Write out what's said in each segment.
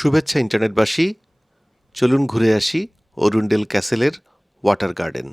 শুভেচ্ছা ইন্টারনেটবাসী, চলুন ঘুরে আসি অরুন্ডেল ক্যাসেলের ওয়াটার গার্ডেন।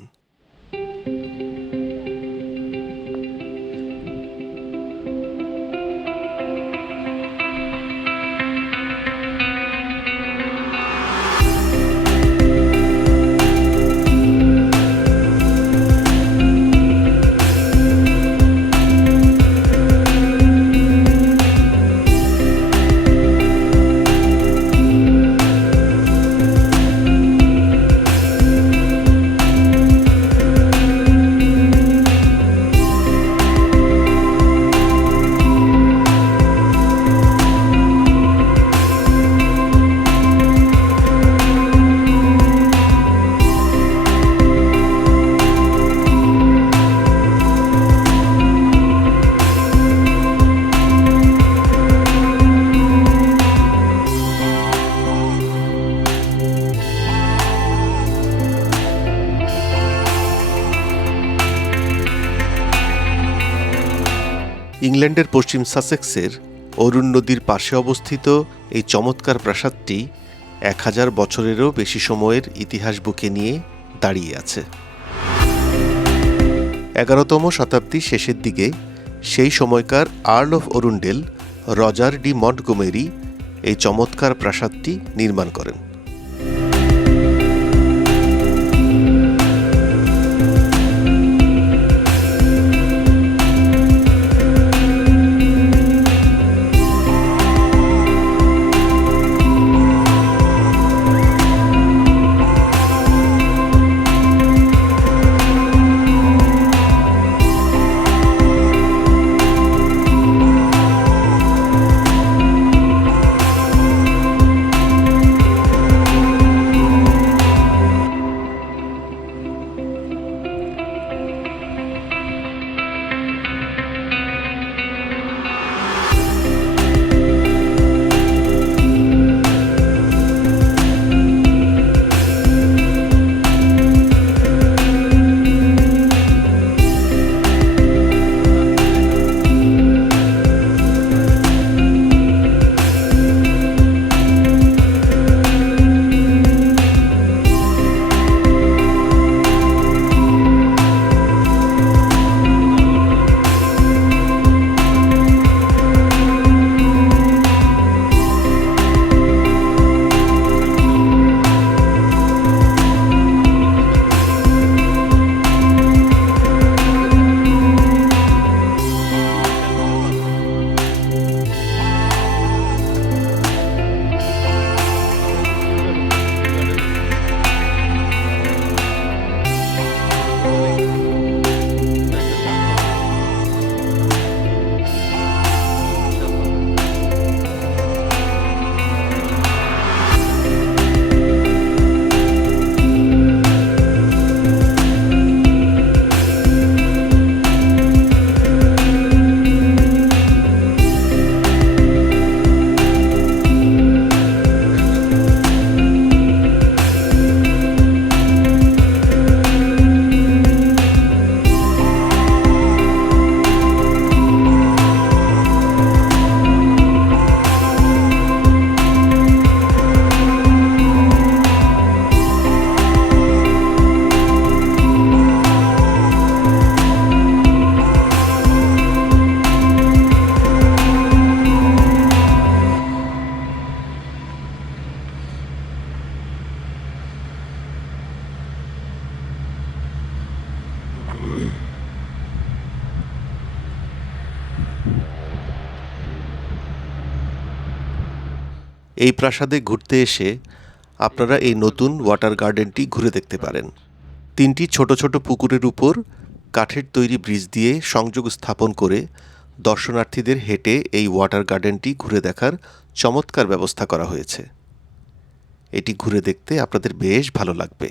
ইংল্যান্ডের পশ্চিম সাসেক্সের অরুণ নদীর পাশে অবস্থিত এই চমৎকার প্রাসাদটি 1000 বছরেরও বেশি সময়ের ইতিহাস বুকে নিয়ে দাঁড়িয়ে আছে। 11তম শতাব্দীর শেষের দিকে সেই সময়কার earl of Arundel Roger de Montgomery এই চমৎকার প্রাসাদটি নির্মাণ করেন। এই প্রাসাদে ঘুরতে এসে আপনারা এই নতুন ওয়াটার গার্ডেনটি ঘুরে দেখতে পারেন। 3টি ছোট ছোট পুকুরের উপর কাঠের তৈরি ব্রিজ দিয়ে সংযোগ স্থাপন করে দর্শনার্থীদের হেঁটে এই ওয়াটার গার্ডেনটি ঘুরে দেখার চমৎকার ব্যবস্থা করা হয়েছে। এটি ঘুরে দেখতে আপনাদের বেশ ভালো লাগবে।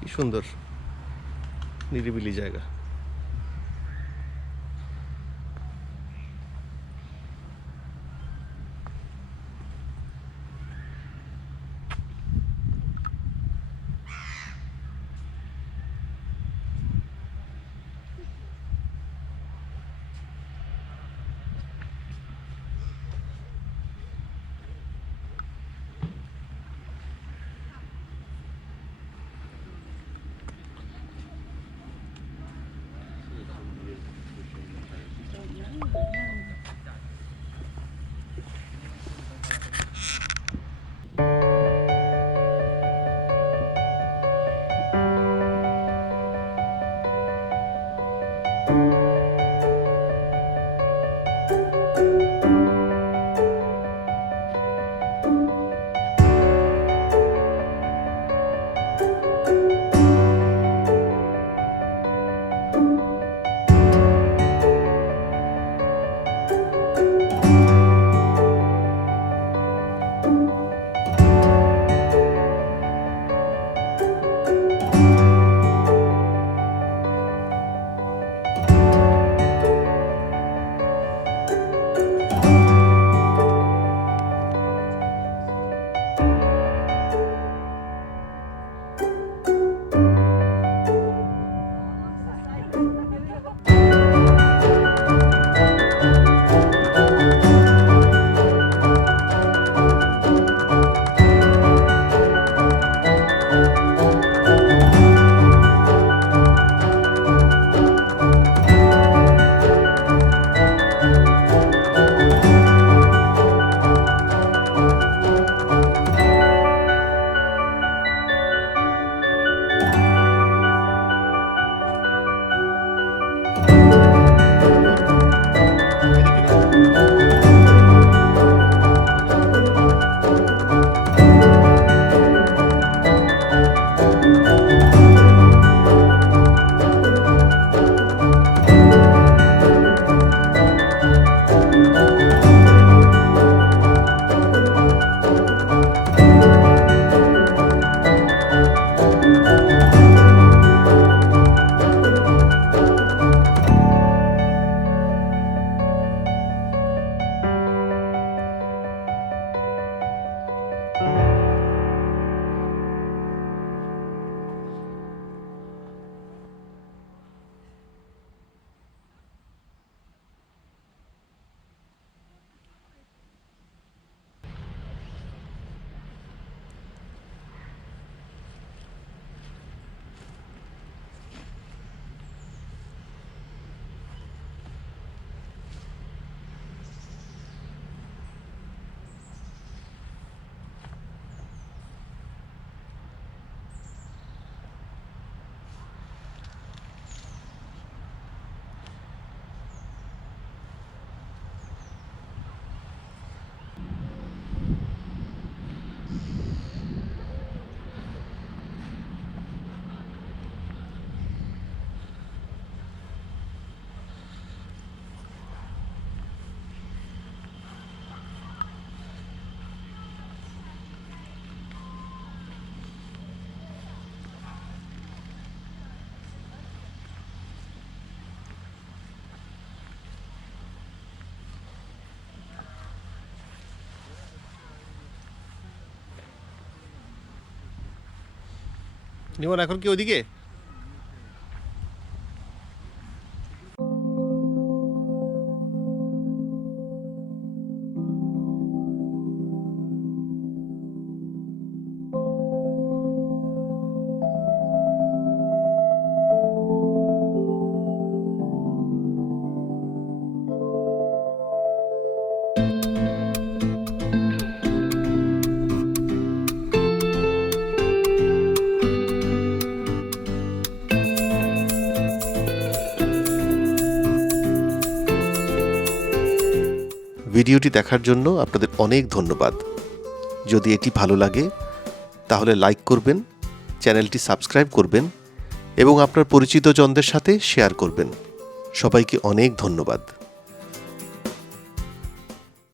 কি সুন্দর নিরিবিলি জায়গা। নিমন এখন কি ওদিকে? ভিডিওটি দেখার জন্য আপনাদের অনেক ধন্যবাদ। যদি এটি ভালো লাগে তাহলে লাইক করবেন, চ্যানেলটি সাবস্ক্রাইব করবেন এবং আপনার পরিচিতজনদের সাথে শেয়ার করবেন। সবাইকে অনেক ধন্যবাদ।